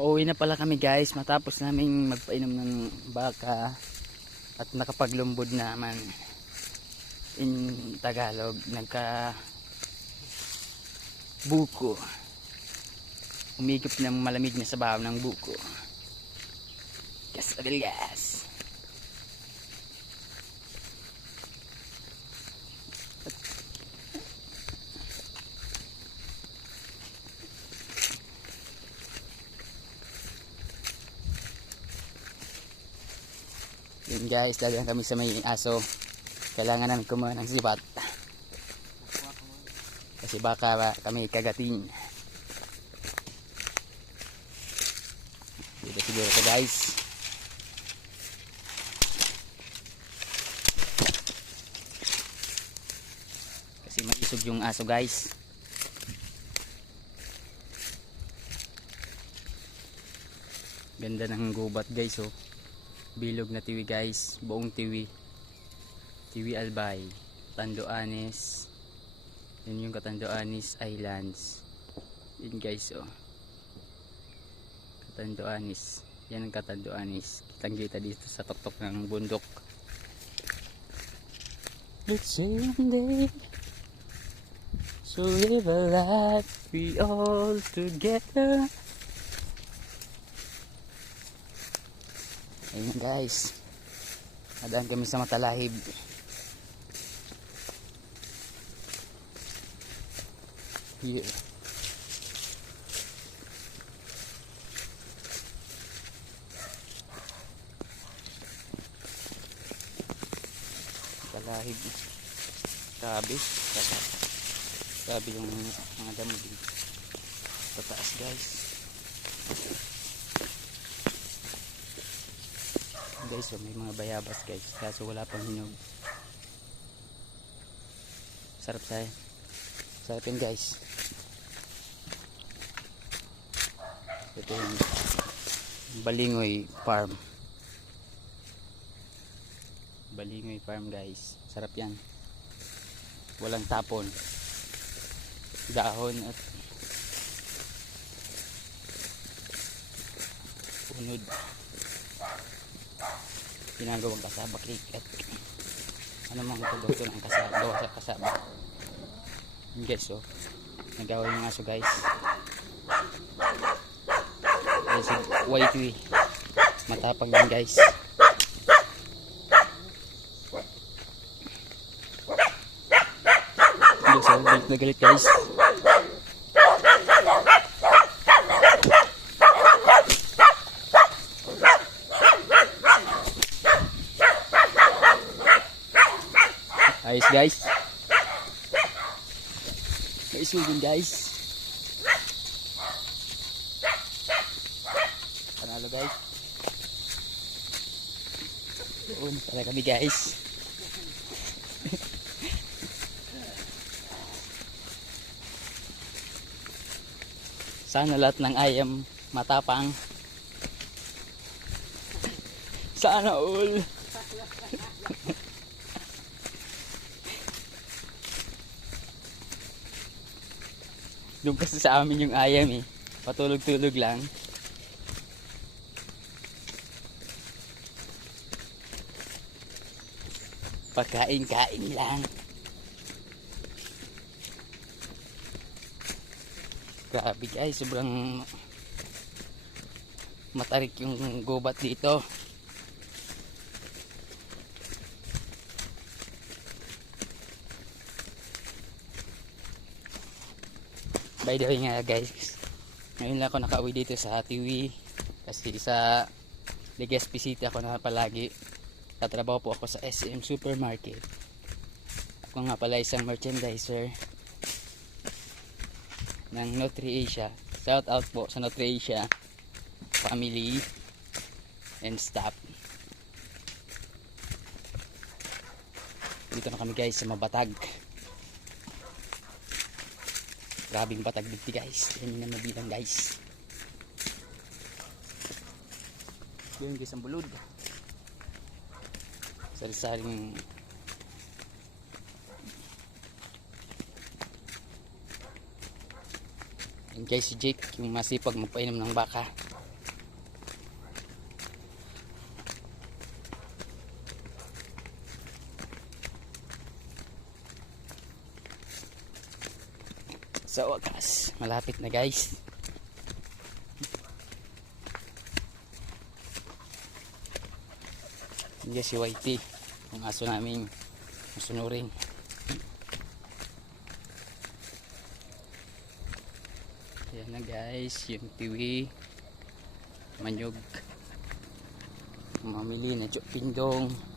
Pauwi na pala kami guys, matapos naming magpainom ng baka at nakapaglumbod naman. In Tagalog, nagka buko. Umigop ng malamig na sabaw ng buko. Gas agad gas. Yun guys, dalang kami sa may aso. Kailangan namin kumuha ng sibat. Kasi baka kami kagatin. Dito siguro ito guys. Kasi mag-isog yung aso guys. Ganda ng gubat guys oh. Bilog na tiwi guys, buong tiwi. Tiwi Albay, Catanduanes. Yan yung Catanduanes Islands. Yun guys oh. Catanduanes. Yan ang Catanduanes. Kitang kita dito sa tuktok ng bundok. It's a day. So live a life we all together. Ayun guys, nadaan kami sa Matalahib. Here. Matalahib. Grabe yung mga damo dito. Tataas guys. Guys, so may mga bayabas guys, kaso wala pang hinog. Sarap yun guys. Ito yung Balingoy Farm. Balingoy Farm guys, sarap yan. Walang tapon, dahon at unod. Ginagawang kasaba cake at ano mang produkto ng kasaba, gawa sa kasaba. Yun guys oh, nagawa yung aso guys. Si Whitey, matapang yan guys. Guys oh, galit na galit guys. Ayos guys. May isugin guys. Panalo guys. Doon pala kami guys. Sana lahat ng ayam matapang. Sana all. Doon kasi sa amin yung ayam eh. Patulog-tulog lang. Pagkain-kain lang. Grabe guys, sobrang matarik yung gubat dito. By the way nga guys, ngayon lang ako nakauwi dito sa Tiwi kasi sa Legazpi City ako na palagi. Tatrabaho po ako sa SM Supermarket. Ako nga pala isang merchandiser ng Nutri-Asia. Shout out po sa Nutri-Asia family and staff. Dito na kami guys sa Mabatag. Grabing batag dito guys. Yan yung mabilang guys. Yun guys ang bulod. Sari-saring yan guys si Jake, yung masipag magpainom ng baka. Sa wakas, malapit na guys. Hindi si Whitey, ang aso namin masunurin. Ayan na guys, yung tiwi, manyog. Mamili na pindong.